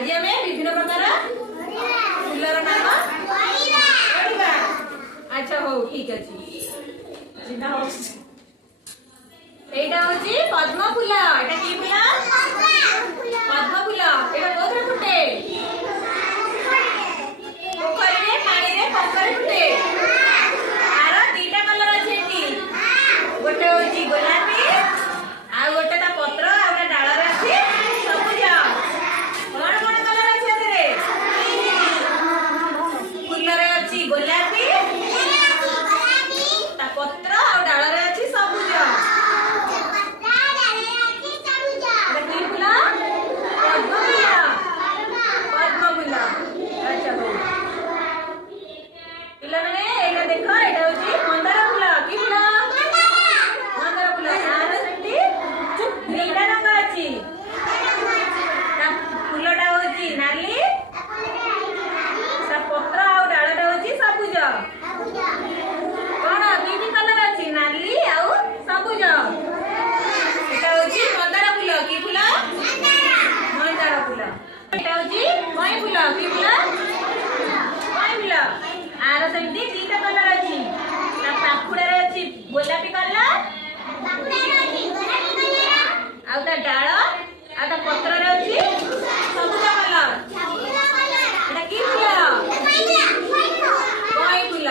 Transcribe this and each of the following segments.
आज आम विभिन्न प्रकार फूलर नाम पढ़ा। अच्छा हो ठीक अच्छे एटा होची पद्म फूल। एटा की फूल? पद्म फूल। एटा कोथरे फुटे? पोखरी रे पानी रे पोखरी फुटे। आरो दीटा कलर अछि एटी। गोटे होची गोलापी आ गोटे ता पत्र आ गोटे डाळ रे अछि सबुज। कोन कोन कलर अछि एतरे? फूल रे अछि गोलापी ता पत्र आ डाळ रे अछि सबुज। गोलापी कलर आउ ता डाळ आ ता पत्र रे अछि सबुज कलर। एटा की फूल? कोई फूल।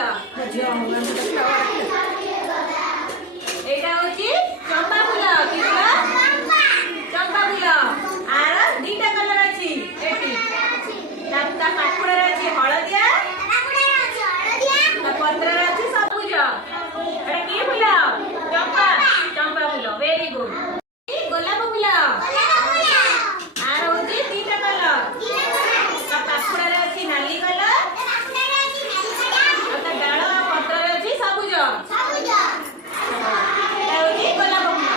एटा होची चंपा फूल। की फूल? चंपा फूल। आर दीटा कलर अछि एटी। ता पाखुड़ा रे अछि हळदिया ता पत्र रे अछि सबुज। एटा की फूल? चंपा। चंपा फूल। Very good. गोलाप फूल। आर होची दीटा कलर। ता पाखुड़ा रे अछि नाली कलर ता डाळ आ पत्र रे अछि सबुज। एटा होची गोलाप फूल।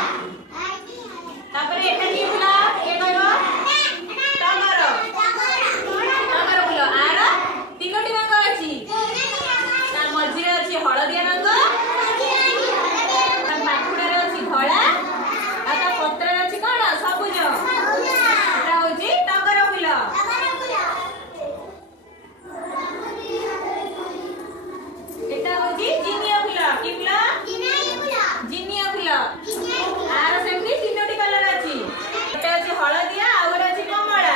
तापरे एटा की फूल? के कहबो? टगर। टगर फूल। आर तीनोटी रंग अछि। ता मझी रे अछि हळदिया रंग ता पाखुड़ा रे अछि धळा आ ता पत्र रे अछि कोन सबुज। एटा होची टगर फूल। एटा होची जिनिया फूल। की फूल? जिनिया फूल। आर सेमती तीनोटी कलर अछि। एटा अछि हळदिया आ गोटे अछि कमळा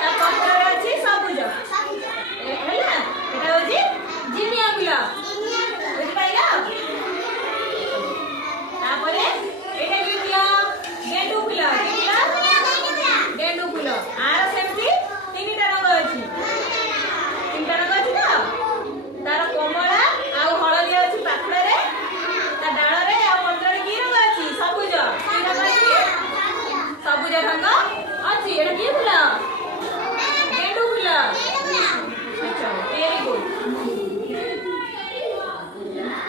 ता पत्र रे अछि सबुज। ହେଲା एटा होची जिनिया फूल। बुझि पाइलो? तापरे एटा की फूल? गेंडू फूल। की फूल? गेंडू फूल। आर सेमती तीनटा रंग अछि। तीनटा रंग अछि तो तार कमळा आ हळदिया अछि पाखुड़ा रे ता डाळ रे आ पत्र रे की रंग अछि? सबुज। की रंग अछि? सबुज रंग अछि। एटा की फूल? गेंडू फूल। अच्छा वेरी गुड।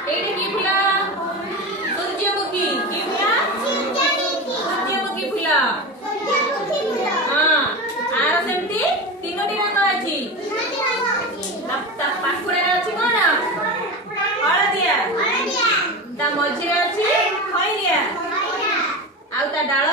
एटा की फूल? सूर्यमुखी। की फूल? सूर्यमुखी फूल। हां आर सेमती तीनोटी रंग अछि। ता पाखुड़ा रे अछि कोन? हळदिया ता मझी रे अछि खइरिया आउ ता डाळ